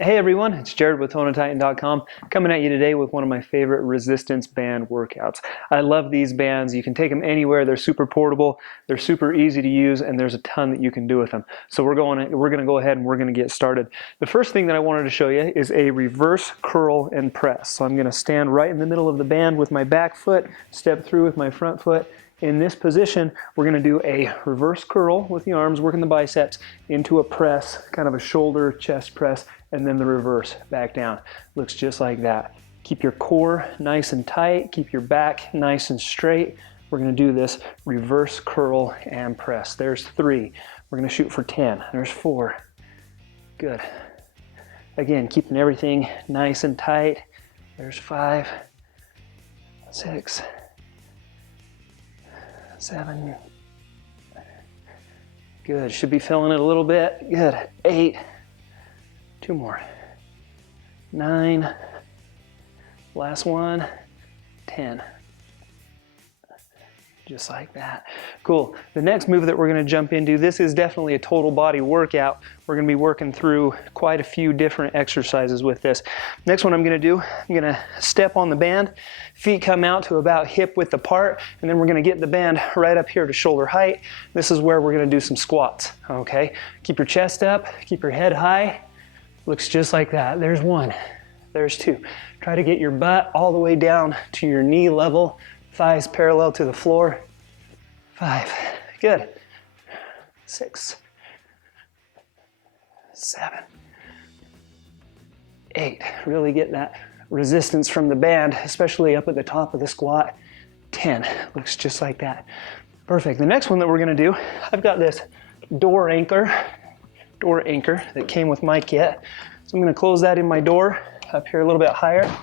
Hey everyone, it's Jared with ToneAndTitan.com coming at you today with one of my favorite resistance band workouts. I love these bands. You can take them anywhere. They're super portable, they're super easy to use, and there's a ton that you can do with them. So we're going to go ahead and we're going to get started. The first thing that I wanted to show you is a reverse curl and press. So I'm going to stand right in the middle of the band with my back foot, step through with my front foot. In this position, we're going to do a reverse curl with the arms, working the biceps, into a press, kind of a shoulder chest press, and then the reverse back down. Looks just like that. Keep your core nice and tight, keep your back nice and straight. We're going to do this reverse curl and press. There's 3. We're going to shoot for 10. There's 4. Good. Again, keeping everything nice and tight. There's 5, 6, 7. Good. Should be feeling it a little bit. Good. 8. 2 more. 9. Last one. 10. Just like that. Cool. The next move that we're going to jump into, this is definitely a total body workout. We're going to be working through quite a few different exercises with this. Next one I'm going to do, I'm going to step on the band, feet come out to about hip width apart, and then we're going to get the band right up here to shoulder height. This is where we're going to do some squats. Okay? Keep your chest up, keep your head high. Looks just like that. There's 1. There's 2. Try to get your butt all the way down to your knee level, thighs parallel to the floor. 5. Good. 6. 7. 8. Really get that resistance from the band, especially up at the top of the squat. 10. Looks just like that. Perfect. The next one that we're going to do, I've got this door anchor that came with my kit. So I'm going to close that in my door up here a little bit higher.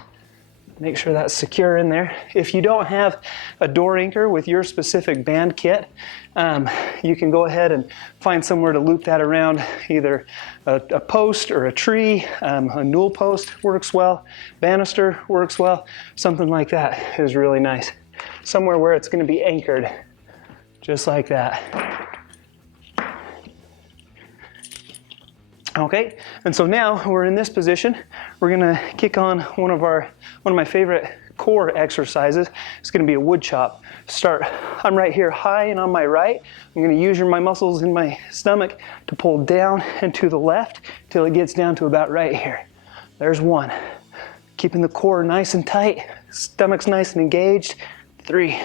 Make sure that's secure in there. If you don't have a door anchor with your specific band kit, you can go ahead and find somewhere to loop that around, either a post or a tree. A newel post works well, banister works well, something like that is really nice. Somewhere where it's going to be anchored, just like that. Okay, and so now we're in this position. We're gonna kick on one of my favorite core exercises. It's gonna be a wood chop. I'm right here high and on my right. I'm gonna use my muscles in my stomach to pull down and to the left till it gets down to about right here. There's 1. Keeping the core nice and tight, stomach's nice and engaged. 3.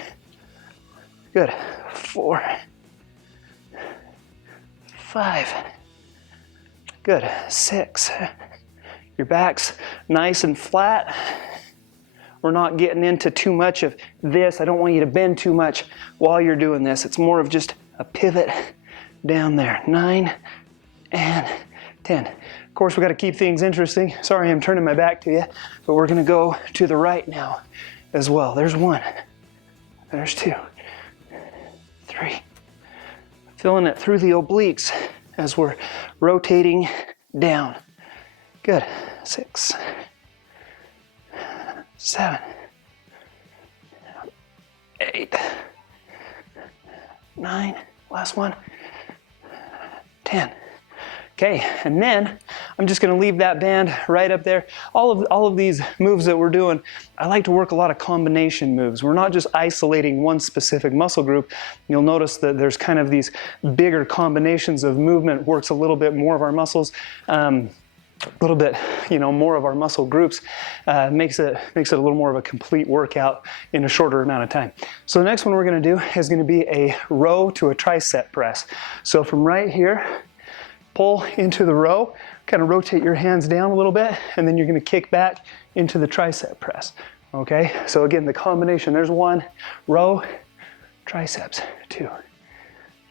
Good. 4. 5. Good. 6. Your back's nice and flat. We're not getting into too much of this. I don't want you to bend too much while you're doing this. It's more of just a pivot down there. 9 and 10. Of course, we got to keep things interesting. Sorry, I'm turning my back to you, but we're going to go to the right now as well. There's 1. There's 2. 3. Feeling it through the obliques as we're rotating down. Good. 6, 7, 8, 9, last one, 10. Okay, and then I'm just going to leave that band right up there. All of these moves that we're doing, I like to work a lot of combination moves. We're not just isolating one specific muscle group. You'll notice that there's kind of these bigger combinations of movement, works a little bit more of our muscles, a little bit, more of our muscle groups, makes it a little more of a complete workout in a shorter amount of time. So the next one we're going to do is going to be a row to a tricep press. So from right here, pull into the row, kind of rotate your hands down a little bit, and then you're going to kick back into the tricep press. Okay, so again, the combination, there's 1, row, triceps, 2.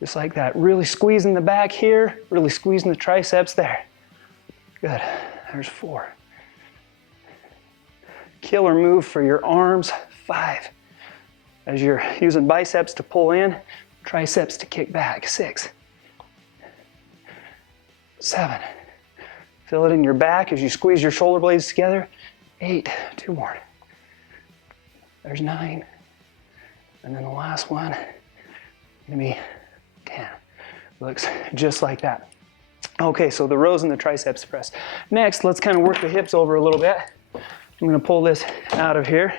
Just like that, really squeezing the back here, really squeezing the triceps there. Good, there's 4. Killer move for your arms, 5. As you're using biceps to pull in, triceps to kick back, 6. 7. Feel it in your back as you squeeze your shoulder blades together. 8. 2 more. There's 9. And then the last one, gonna be 10. Looks just like that. Okay, so the rows and the triceps press. Next, let's kind of work the hips over a little bit. I'm gonna pull this out of here.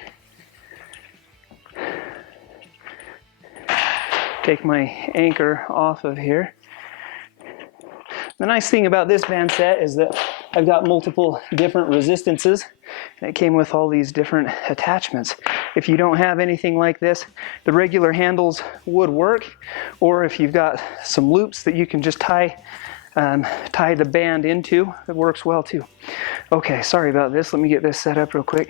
Take my anchor off of here. The nice thing about this band set is that I've got multiple different resistances, and it came with all these different attachments. If you don't have anything like this, the regular handles would work, or if you've got some loops that you can just tie the band into, it works well too. Okay, sorry about this. Let me get this set up real quick.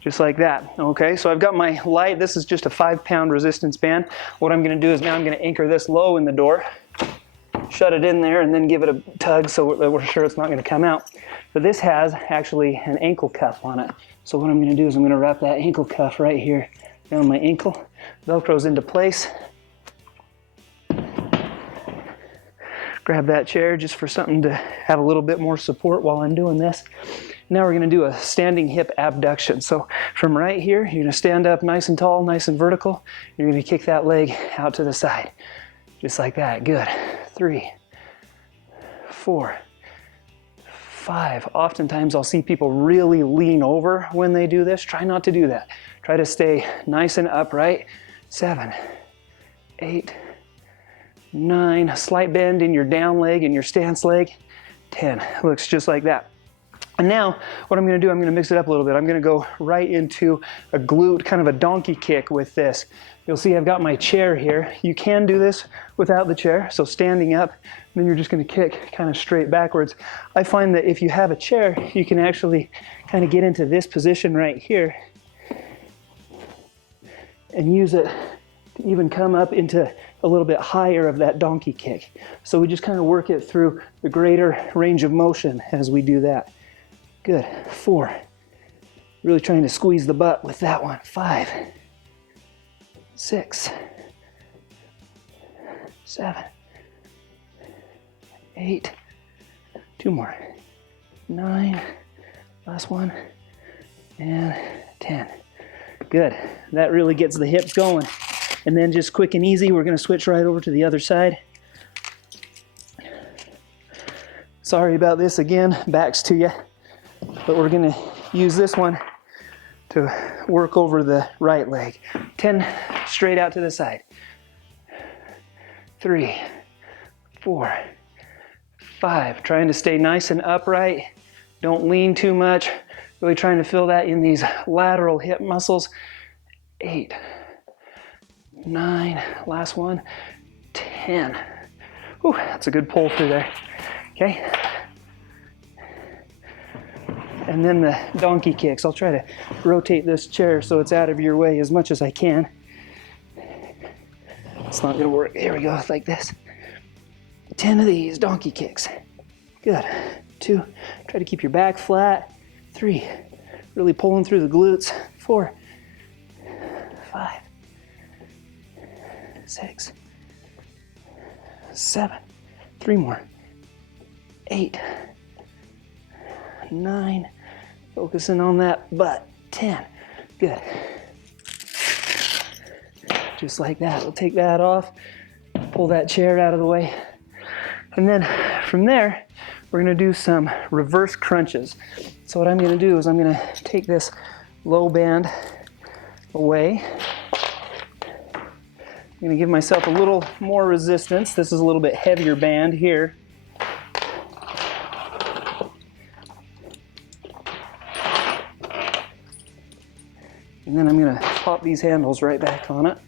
Just like that. Okay, so I've got my light. This is just a 5-pound resistance band. What I'm gonna do is now I'm gonna anchor this low in the door, shut it in there, and then give it a tug so we're sure it's not gonna come out. But this has actually an ankle cuff on it. So what I'm gonna do is I'm gonna wrap that ankle cuff right here around my ankle. Velcro's into place. Grab that chair just for something to have a little bit more support while I'm doing this. Now we're gonna do a standing hip abduction. So from right here, you're gonna stand up nice and tall, nice and vertical. You're gonna kick that leg out to the side. Just like that, good. 3, 4, 5. Oftentimes I'll see people really lean over when they do this. Try not to do that. Try to stay nice and upright. 7, 8, 9, a slight bend in your down leg and your stance leg. 10, looks just like that. And now what I'm gonna do, I'm gonna mix it up a little bit. I'm gonna go right into a glute, kind of a donkey kick with this. You'll see I've got my chair here. You can do this without the chair, so standing up, then you're just gonna kick kind of straight backwards. I find that if you have a chair, you can actually kind of get into this position right here and use it to even come up into a little bit higher of that donkey kick. So we just kind of work it through the greater range of motion as we do that. Good. 4. Really trying to squeeze the butt with that one. 5, 6, 7, 8, 2 more. 9, last one, and 10. Good. That really gets the hips going. And then just quick and easy, we're gonna switch right over to the other side. Sorry about this again, backs to you. But we're gonna use this one to work over the right leg. 10 straight out to the side. 3, 4, 5. Trying to stay nice and upright. Don't lean too much. Really trying to feel that in these lateral hip muscles. 8, 9, last one, 10. Whew, that's a good pull through there. Okay. And then the donkey kicks. I'll try to rotate this chair so it's out of your way as much as I can. It's not gonna work. Here we go, like this. 10 of these donkey kicks. Good. 2, try to keep your back flat. 3, really pulling through the glutes. 4, 5, 6, 7, 3 more. 8, 9, focusing on that butt. 10, good. Just like that. We'll take that off, pull that chair out of the way. And then from there, we're gonna do some reverse crunches. So what I'm gonna do is I'm gonna take this low band away. I'm gonna give myself a little more resistance. This is a little bit heavier band here. And then I'm gonna pop these handles right back on it.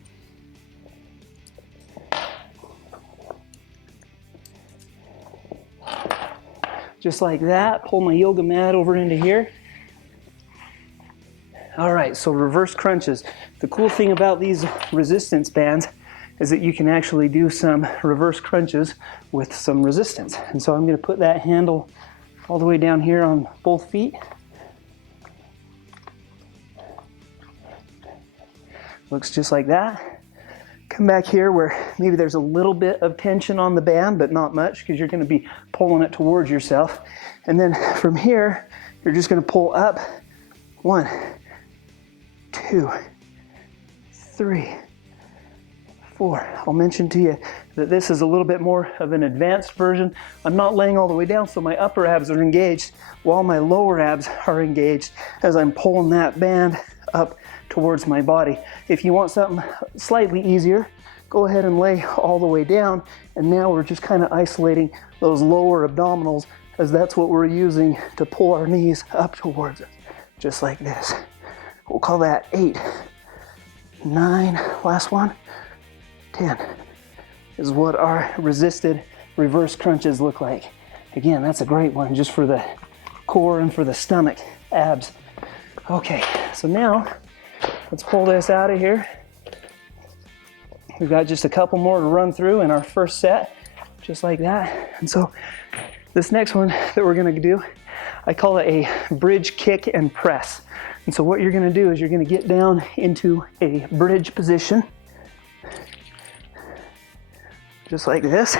Just like that, pull my yoga mat over into here. All right, so reverse crunches. The cool thing about these resistance bands is that you can actually do some reverse crunches with some resistance. And so I'm gonna put that handle all the way down here on both feet. Looks just like that. Come back here where maybe there's a little bit of tension on the band, but not much because you're gonna be pulling it towards yourself. And then from here, you're just gonna pull up. 1, 2, 3, 4. I'll mention to you that this is a little bit more of an advanced version. I'm not laying all the way down, so my upper abs are engaged while my lower abs are engaged as I'm pulling that band up towards my body. If you want something slightly easier, go ahead and lay all the way down, and now we're just kind of isolating those lower abdominals, as that's what we're using to pull our knees up towards us, just like this. We'll call that 8, 9, last one, 10 is what our resisted reverse crunches look like. Again, that's a great one just for the core and for the stomach, abs. Okay, so now let's pull this out of here. We've got just a couple more to run through in our first set, just like that. And so this next one that we're gonna do, I call it a bridge kick and press. And so what you're gonna do is you're gonna get down into a bridge position, just like this.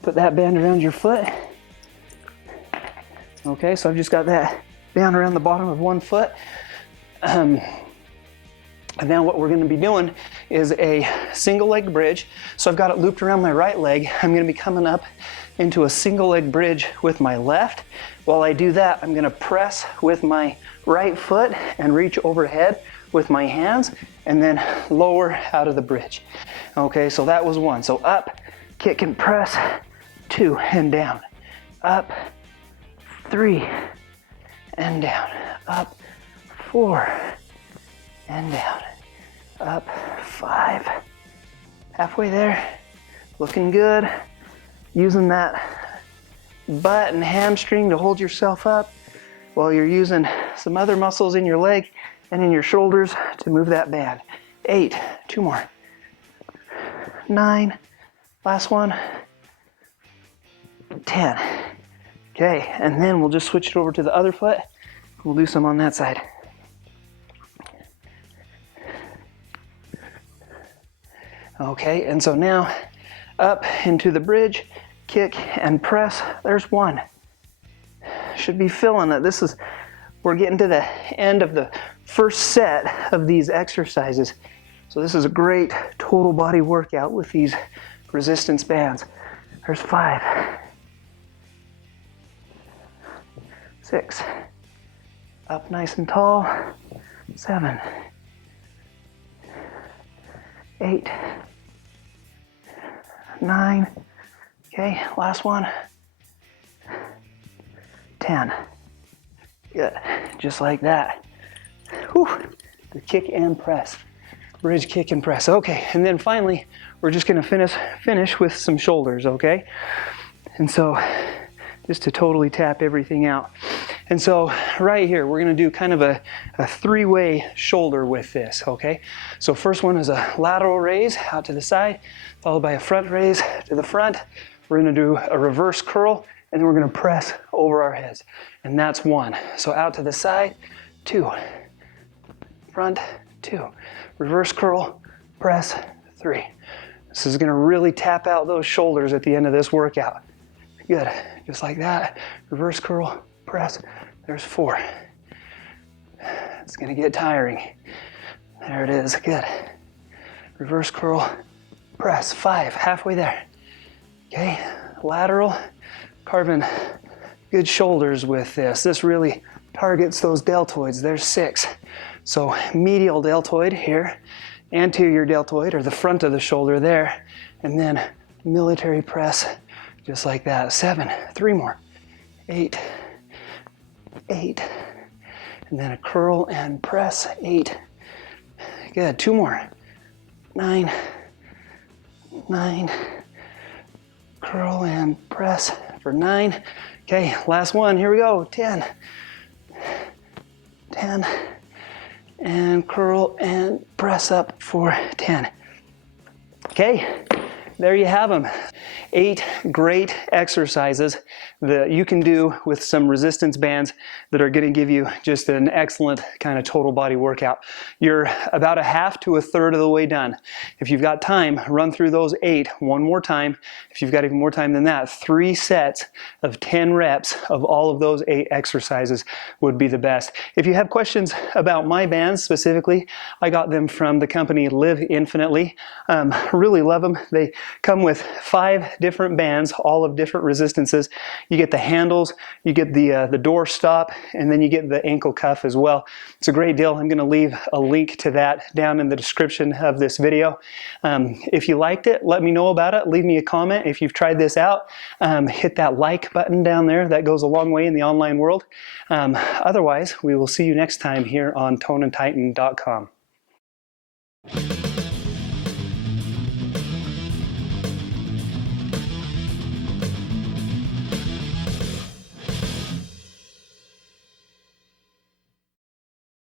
Put that band around your foot. Okay, so I've just got that down around the bottom of one foot. And now what we're gonna be doing is a single leg bridge. So I've got it looped around my right leg. I'm gonna be coming up into a single leg bridge with my left. While I do that, I'm gonna press with my right foot and reach overhead with my hands and then lower out of the bridge. Okay, so that was 1. So up, kick and press, 2 and down. Up, 3 and down. Up, 4 and down. Up, 5. Halfway there, looking good. Using that butt and hamstring to hold yourself up while you're using some other muscles in your leg and in your shoulders to move that band. 8, 2 more. 9, last one. 10. Okay, and then we'll just switch it over to the other foot. We'll do some on that side. Okay, and so now up into the bridge, kick and press. There's 1. Should be feeling it. We're getting to the end of the first set of these exercises. So this is a great total body workout with these resistance bands. There's 5, 6, up nice and tall, 7, 8, 9, okay, last one, 10. Good, just like that. Whew. The kick and press, bridge kick and press. Okay, and then finally, we're just gonna finish with some shoulders, okay? And so, just to totally tap everything out. And so, right here, we're gonna do kind of a 3-way shoulder with this, okay? So first one is a lateral raise out to the side, followed by a front raise to the front. We're gonna do a reverse curl, and then we're gonna press over our heads. And that's 1. So out to the side, 2, front, 2, reverse curl, press, 3. This is gonna really tap out those shoulders at the end of this workout. Good, just like that. Reverse curl, press, there's 4. It's gonna get tiring. There it is, good. Reverse curl, press, 5, halfway there. Okay, lateral, carving good shoulders with this. This really targets those deltoids, there's 6. So medial deltoid here, anterior deltoid, or the front of the shoulder there, and then military press, just like that. 7, 3 more, 8, 8, and then a curl and press, 8. Good, 2 more, 9, 9, curl and press for 9. Okay, last one, here we go, 10, 10, and curl and press up for 10. Okay, there you have them. 8 great exercises that you can do with some resistance bands that are going to give you just an excellent kind of total body workout. You're about a half to a third of the way done. If you've got time, run through those 8 one more time. If you've got even more time than that, 3 sets of 10 reps of all of those 8 exercises would be the best. If you have questions about my bands specifically, I got them from the company Live Infinitely. Really love them. They come with 5 different bands, all of different resistances. You get the handles, you get the door stop, and then you get the ankle cuff as well. It's a great deal. I'm going to leave a link to that down in the description of this video. If you liked it, let me know about it. Leave me a comment if you've tried this out. Hit that like button down there. That goes a long way in the online world. Otherwise, we will see you next time here on toneandtitan.com.